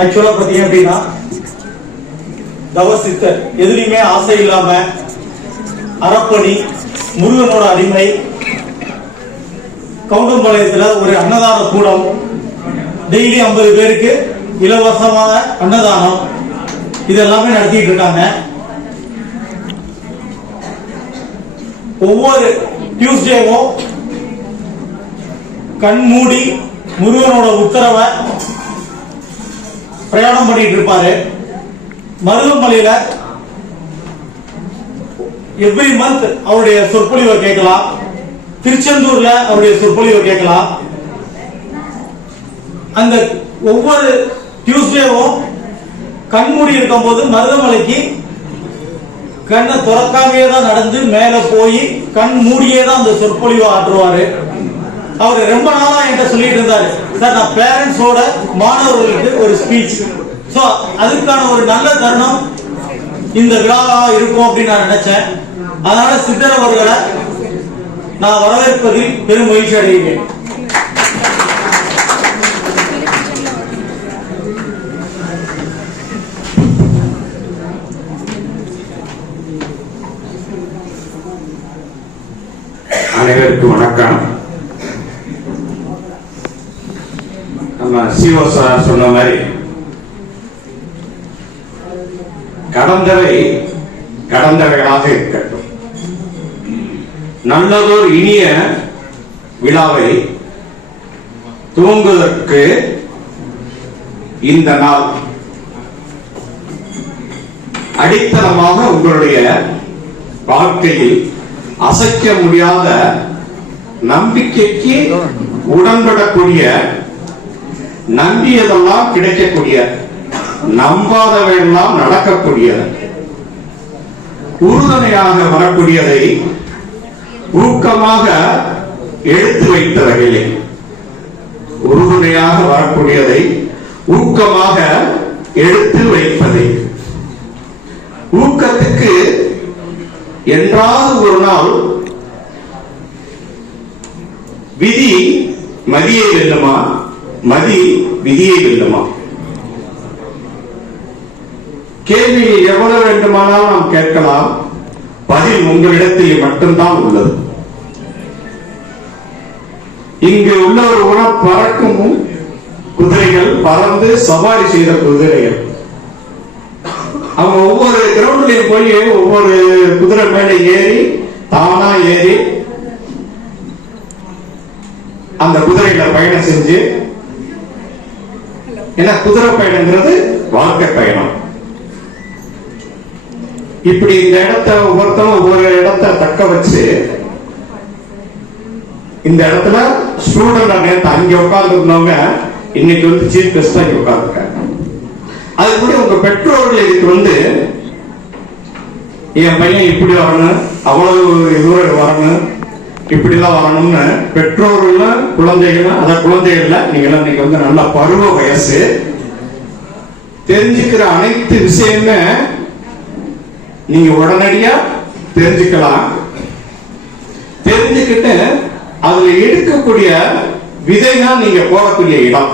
ஆக்சுவலா பாத்தீங்க அப்படின்னா தவசித்தர் எதுலையுமே ஆசை இல்லாம அறப்பணி, முருகனோட அடிமை, கவுண்டம்பாளையத்துல ஒரு அன்னதான கூடம், டெய்லி 50 பேருக்கு இலவசமான அன்னதானம், இதெல்லாமே நடத்திட்டு இருக்காங்க. ஒவ்வொரு டியூஸ்டேவும் கண் மூடி முருகனோட உத்தரவை பிரயாணம் பண்ணிட்டு இருப்பாரு. மருதமலையில எவ்ரி மந்த் அவருடைய சொற்பொழிவை கேட்கலாம். திருச்செந்தூர்ல அவருடைய சொற்பொழிவை கேட்கலாம். அந்த ஒவ்வொரு டியூஸ்டேவும் கண்மூடி இருக்கும் போது மருதமலைக்கு கண்ணை துறக்காமையே தான் நடந்து மேல போய் கண் மூடியே தான் அந்த சொற்பொழிவை ஆற்றுவாரு. அவர் ரொம்ப நாளா என்கிட்ட சொல்லிட்டு இருந்தாரு, சார் நான் பேரண்ட்ஸோட மாணவர்களுக்கு ஒரு ஸ்பீச், சோ அதுக்கான ஒரு நல்ல தருணம் இந்த விழாவா இருக்கும் அப்படின்னு நான் நினைச்சேன். அதனால சித்தர் அவர்களை நான் வரவேற்பதில் பெரும் மகிழ்ச்சி அடைகிறேன். அனைவருக்கும் வணக்கம். நம்ம சிஓ சார் சொன்ன மாதிரி கடந்தவை கடந்தவைகளாக இருக்கட்டும். நல்லதோர் இனிய விழாவை துவங்குவதற்கு இந்த நாள் அடித்தளமாக உங்களுடைய வாழ்க்கையில் அசைக்க முடியாத நம்பிக்கைக்கு உடன்படக்கூடிய, நம்பியதெல்லாம் கிடைக்கக்கூடிய, நம்பாதவையெல்லாம் நடக்கக்கூடிய, உறுதுணையாக வரக்கூடியதை ஊக்கமாக எடுத்து வைத்த வகையில், உறுதுணையாக வரக்கூடியதை ஊக்கமாக எடுத்து வைப்பதை, ஊக்கத்துக்கு என்றாவது ஒரு நாள் விதி மதியை வெல்லுமா, மதி விதியை வெல்லுமா? கேள்வி எவ்வளவு வேண்டுமானால் நாம் கேட்கலாம், பதில் உங்களிடத்தில் மட்டும்தான் உள்ளது. இங்கு உள்ள ஒரு உணவு பறக்கும் குதிரைகள், பறந்து சவாரி செய்த குதிரைகள், அவங்க ஒவ்வொரு கிரவுண்ட்லயும் போய் ஒவ்வொரு குதிரை மேல ஏறி தானா ஏறி அந்த குதிரையில பயணம் செஞ்சு, ஏன்னா குதிரை பயணங்கிறது வாழ்க்கை பயணம். இப்படி இந்த இடத்த ஒவ்வொருத்தரும் ஒவ்வொரு இடத்த தக்க வச்சு, இந்த இடத்துல ஸ்டூடெண்ட் நேரத்தை அங்க உட்கார்ந்து இருந்தவங்க இன்னைக்கு வந்து சீஃப் கெஸ்டா இங்க உட்கார்ந்துருக்காங்க. அது கூட உங்க பெற்றோர்கள் இதுக்கு வந்து என் பையன் இப்படி வரணும், அவ்வளவு தூரம் வரணும், இப்படிலாம் வரணும்னு பெற்றோர்கள் குழந்தைகள், அதான் குழந்தைகள்ல நீங்க எல்லாம் இன்னைக்கு வந்து நல்ல பருவ வயசு, தெரிஞ்சுக்கிற அனைத்து விஷயமே நீங்க உடனடியா தெரிஞ்சுக்கலாம். தெரிஞ்சுக்கிட்டு அதுல எடுக்கக்கூடிய விதை தான் நீங்க போகக்கூடிய இடம்.